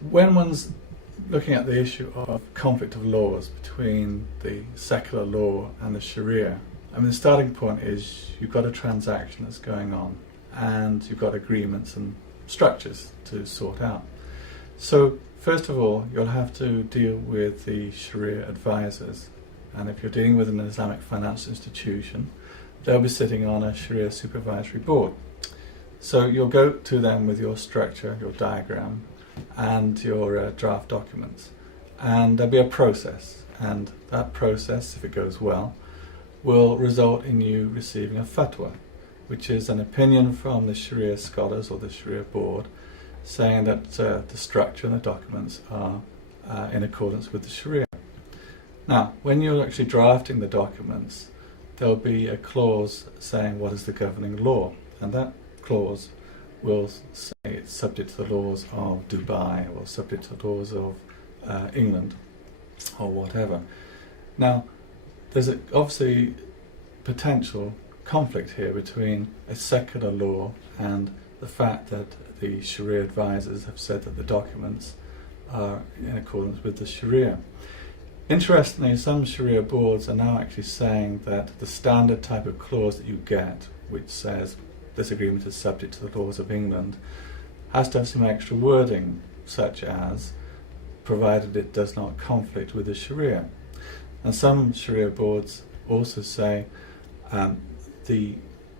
When one's looking at the issue of conflict of laws between the secular law and the Sharia, I mean, the starting point is you've got a transaction that's going on and you've got agreements and structures to sort out. So first of all, you'll have to deal with the Sharia advisors, and if you're dealing with an Islamic financial institution, they'll be sitting on a Sharia supervisory board. So you'll go to them with your structure, your diagram, and your draft documents, and there'll be a process, and that process, if it goes well, will result in you receiving a fatwa, which is an opinion from the Sharia scholars or the Sharia board saying that the structure and the documents are in accordance with the Sharia. Now, when you're actually drafting the documents, there'll be a clause saying what is the governing law, and that clause will say it's subject to the laws of Dubai or subject to the laws of England or whatever. Now, there's obviously potential conflict here between a secular law and the fact that the Sharia advisors have said that the documents are in accordance with the Sharia. Interestingly, some Sharia boards are now actually saying that the standard type of clause that you get, which says this agreement is subject to the laws of England, has to have some extra wording, such as provided it does not conflict with the Sharia. And some Sharia boards also say the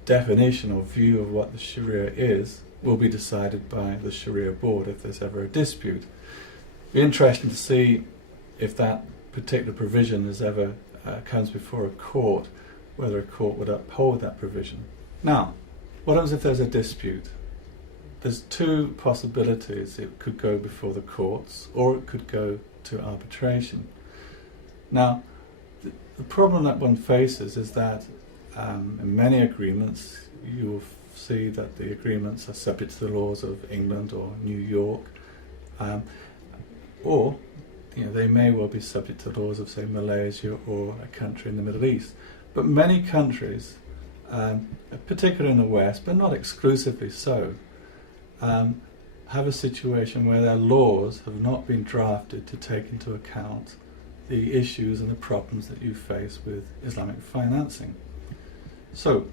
definition or view of what the Sharia is will be decided by the Sharia board if there's ever a dispute. It'd be interesting to see if that particular provision is ever comes before a court, whether a court would uphold that provision. Now, what happens if there's a dispute? There's two possibilities. It could go before the courts or it could go to arbitration. Now, the problem that one faces is that in many agreements you will see that the agreements are subject to the laws of England or New York, or they may well be subject to the laws of, say, Malaysia or a country in the Middle East. But many countries, particularly in the West, but not exclusively so, have a situation where their laws have not been drafted to take into account the issues and the problems that you face with Islamic financing. So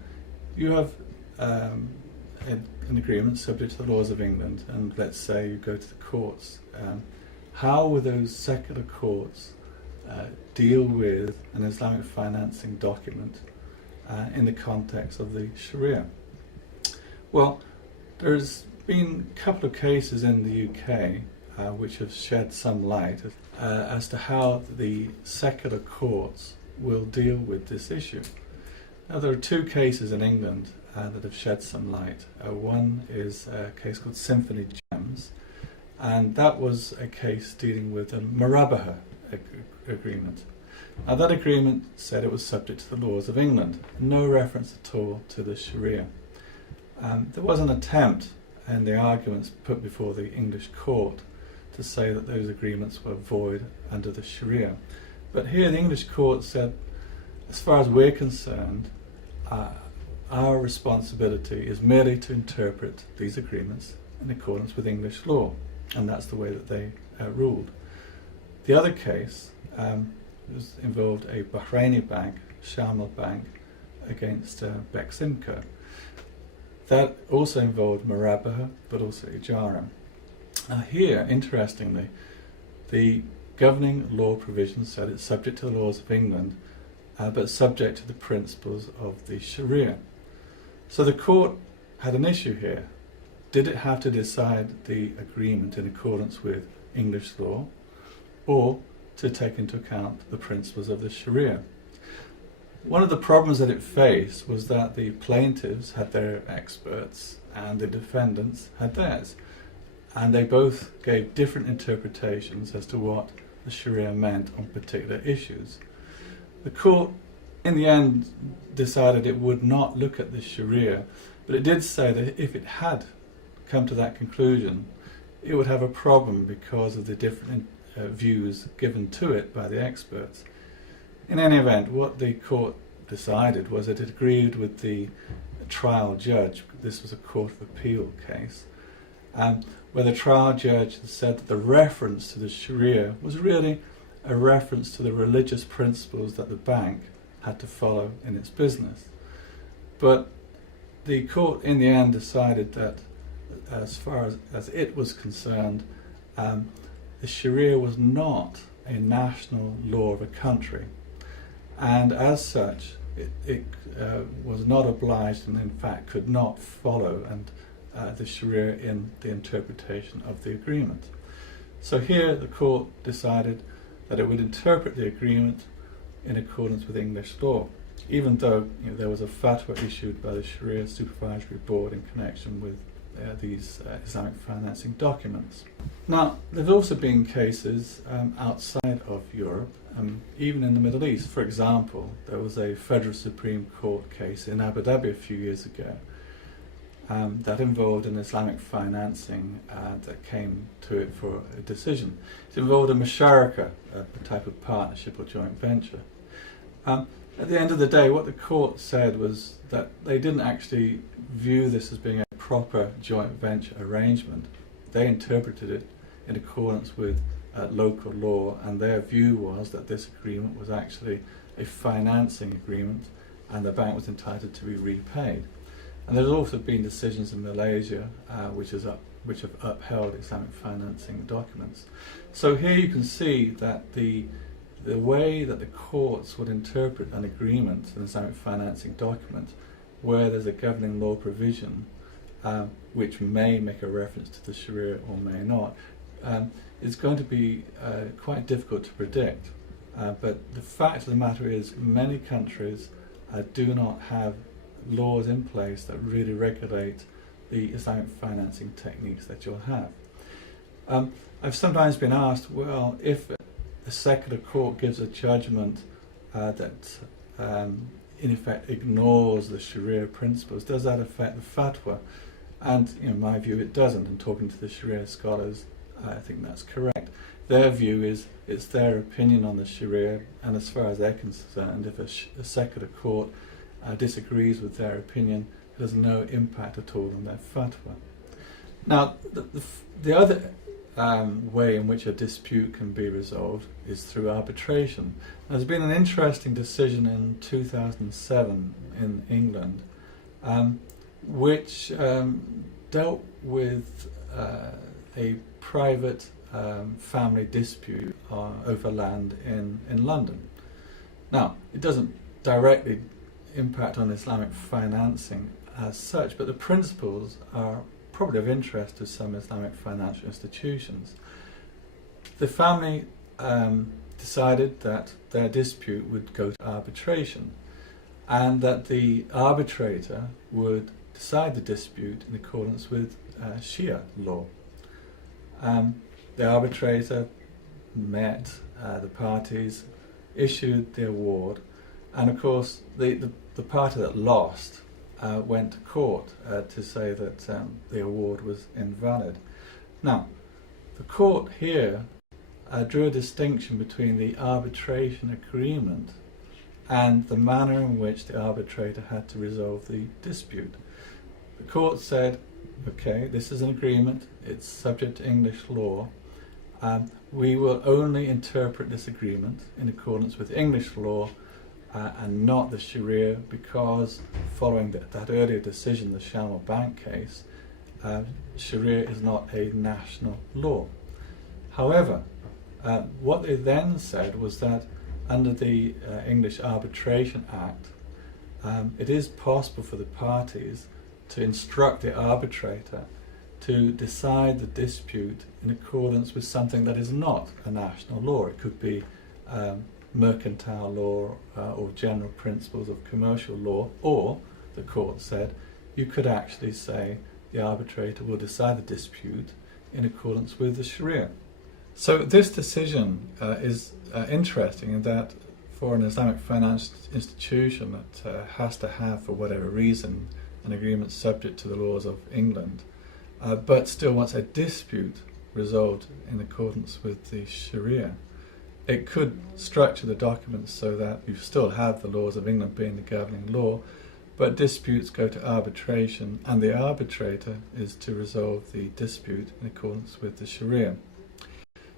you have an agreement subject to the laws of England, and let's say you go to the courts. How will those secular courts deal with an Islamic financing document in the context of the Sharia? Well, there's been a couple of cases in the UK which have shed some light as to how the secular courts will deal with this issue. Now, there are two cases in England that have shed some light. One is a case called Symphony Gems, and that was a case dealing with a Murabaha agreement. Now, that agreement said it was subject to the laws of England, no reference at all to the Sharia. There was an attempt in the arguments put before the English court to say that those agreements were void under the Sharia. But here the English court said, as far as we're concerned, our responsibility is merely to interpret these agreements in accordance with English law, and that's the way that they ruled. The other case involved a Bahraini bank, Sharmal Bank, against Beximco. That also involved Murabaha, but also Ijara. Now here, interestingly, the governing law provision said it's subject to the laws of England, but subject to the principles of the Sharia. So the court had an issue here. Did it have to decide the agreement in accordance with English law, or to take into account the principles of the Sharia? One of the problems that it faced was that the plaintiffs had their experts and the defendants had theirs, and they both gave different interpretations as to what the Sharia meant on particular issues. The court, in the end, decided it would not look at the Sharia, but it did say that if it had come to that conclusion, it would have a problem because of the different views given to it by the experts. In any event, what the court decided was that it agreed with the trial judge. This was a Court of Appeal case, where the trial judge said that the reference to the Sharia was really a reference to the religious principles that the bank had to follow in its business. But the court in the end decided that as far as it was concerned, the Sharia was not a national law of a country, and as such it was not obliged, and in fact could not follow the Sharia in the interpretation of the agreement. So here the court decided that it would interpret the agreement in accordance with English law, even though there was a fatwa issued by the Sharia Supervisory Board in connection with these Islamic financing documents. Now, there have also been cases outside of Europe, even in the Middle East. For example, there was a Federal Supreme Court case in Abu Dhabi a few years ago that involved an Islamic financing that came to it for a decision. It involved a musharaka, a type of partnership or joint venture. At the end of the day, what the court said was that they didn't actually view this as being a proper joint venture arrangement. They interpreted it in accordance with local law, and their view was that this agreement was actually a financing agreement and the bank was entitled to be repaid. And there's also been decisions in Malaysia which have upheld Islamic financing documents. So here you can see that the way that the courts would interpret an agreement, an Islamic financing document, where there's a governing law provision which may make a reference to the Sharia or may not, is going to be quite difficult to predict. But the fact of the matter is many countries do not have laws in place that really regulate the Islamic financing techniques that you'll have. I've sometimes been asked, well, if a secular court gives a judgment that in effect ignores the Sharia principles, does that affect the fatwa? And in my view it doesn't, and talking to the Sharia scholars, I think that's correct. Their view is it's their opinion on the Sharia, and as far as they're concerned, if a secular court disagrees with their opinion, it has no impact at all on their fatwa. Now, the other way in which a dispute can be resolved is through arbitration. There's been an interesting decision in 2007 in England which dealt with a private family dispute over land in London. Now, it doesn't directly impact on Islamic financing as such, but the principles are probably of interest to some Islamic financial institutions. The family decided that their dispute would go to arbitration, and that the arbitrator would decide the dispute in accordance with Shia law. The arbitrator met the parties, issued the award, and of course the party that lost went to court to say that the award was invalid. Now, the court here drew a distinction between the arbitration agreement and the manner in which the arbitrator had to resolve the dispute. The court said, okay, this is an agreement, it's subject to English law, we will only interpret this agreement in accordance with English law and not the Sharia, because following that earlier decision, the Shamil Bank case, Sharia is not a national law. However, what they then said was that under the English Arbitration Act, it is possible for the parties to instruct the arbitrator to decide the dispute in accordance with something that is not a national law. It could be mercantile law or general principles of commercial law, or, the court said, you could actually say the arbitrator will decide the dispute in accordance with the Sharia. So this decision is interesting in that for an Islamic financial institution that has to have, for whatever reason, an agreement subject to the laws of England, but still wants a dispute resolved in accordance with the Sharia, it could structure the documents so that you still have the laws of England being the governing law, But disputes go to arbitration, and the arbitrator is to resolve the dispute in accordance with the Sharia.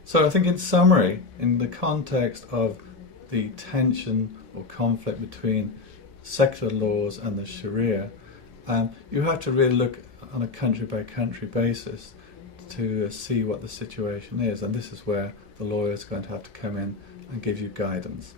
So I think in summary, in the context of the tension or conflict between secular laws and the Sharia, you have to really look on a country-by-country basis to see what the situation is, and this is where the lawyer is going to have to come in and give you guidance.